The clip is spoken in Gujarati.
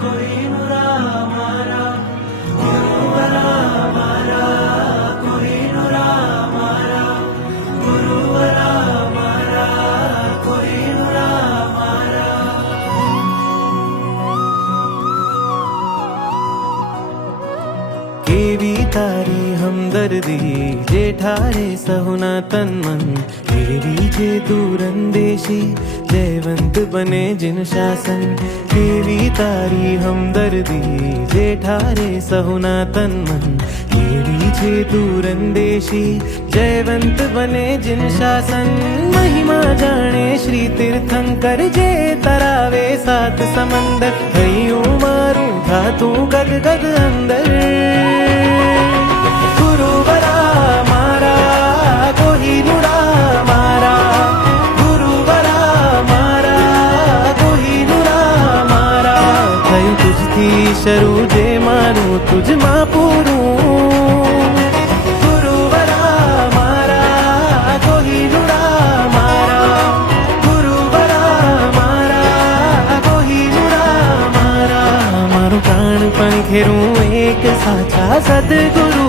કોહિનૂરા મારા ગુરુવરા મારા કોહિનૂરા મારા ગુરુવરા મારા કોહિનૂરા મારા કેવી તારી હમદર્દી જે ઠારે સહુના તન મન કેવી જે દૂરંદેશી જયવંત બને जिन शासन કેવી તારી હમદર્દી જે ઠારે સહુના તન મન કેવી જે દૂરંદેશી જયવંત બને जिन શાસન મહિમા જાણે શ્રી તીર્થંકર જે તરાવે સાત સમંદર હૈયું મારું થાતું ગદ ગદ અંદર ગુરુવરા મારા કોહિનૂરા મારા ગુરુવરા મારા કોહિનૂરા મારા થયું તુજથી શરૂ જે મારું તુજમાં પૂરું ગુરુવરા મારા કોહિનૂરા મારા ગુરુવરા મારા કોહિનૂરા મારા મારું પ્રાણ પંખેરું એક સાચા સદગુરુ